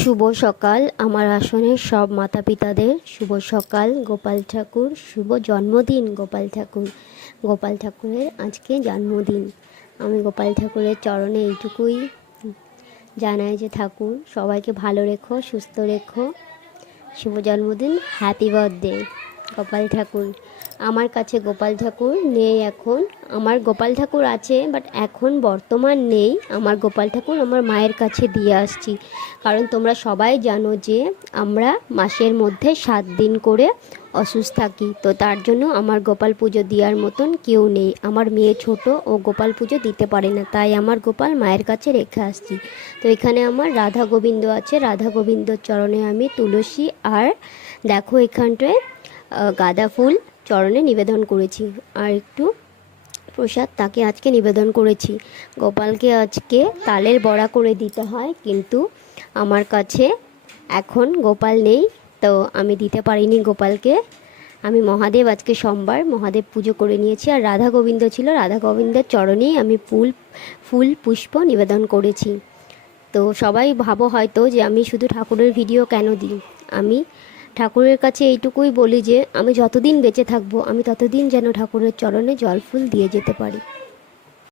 শুভ সকাল আমার আসনের সব মাতা পিতাদের। শুভ সকাল গোপাল ঠাকুর, শুভ জন্মদিন গোপাল ঠাকুর। গোপাল ঠাকুরের আজকে জন্মদিন। আমি গোপাল ঠাকুরের চরণে এইটুকুই জানাই যে ঠাকুর সবাইকে ভালো রেখো, সুস্থ রেখো। শুভ জন্মদিন, হ্যাপি বার্থডে গোপাল ঠাকুর। আমার কাছে গোপাল ঠাকুর নেই এখন। আমার গোপাল ঠাকুর আছে, বাট এখন বর্তমান নেই। আমার গোপাল ঠাকুর আমার মায়ের কাছে দিয়ে আসছি, কারণ তোমরা সবাই জানো যে আমরা মাসের মধ্যে 7 দিন করে অসুস্থ থাকি। তো তার জন্য আমার গোপাল পুজো দেওয়ার মতন কেউ নেই। আমার মেয়ে ছোট, ও গোপাল পুজো দিতে পারে না, তাই আমার গোপাল মায়ের কাছে রেখে আসছি। তো এখানে আমার রাধা গোবিন্দ আছে, রাধা গোবিন্দর চরণে আমি তুলসী আর দেখো এখানটায় গাঁদা ফুল চরণে নিবেদন করেছি, আর একটু প্রসাদ তাকে আজকে নিবেদন করেছি। গোপালকে আজকে তালের বড়া করে দিতে হয়, কিন্তু আমার কাছে এখন গোপাল নেই, তো আমি দিতে পারিনি গোপালকে। আমি মহাদেব, আজকে সোমবার, মহাদেব পুজো করে নিয়েছি। আর রাধা গোবিন্দ ছিল, রাধা গোবিন্দের চরণেই আমি ফুল পুষ্প নিবেদন করেছি। তো সবাই ভাবো হয়তো যে আমি শুধু ঠাকুরের ভিডিও কেন দিই। আমি ঠাকুরের কাছে এইটুকুই বলি যে আমি যতদিন বেঁচে থাকবো, আমি ততদিন যেন ঠাকুরের চরণে জল ফুল দিয়ে যেতে পারি।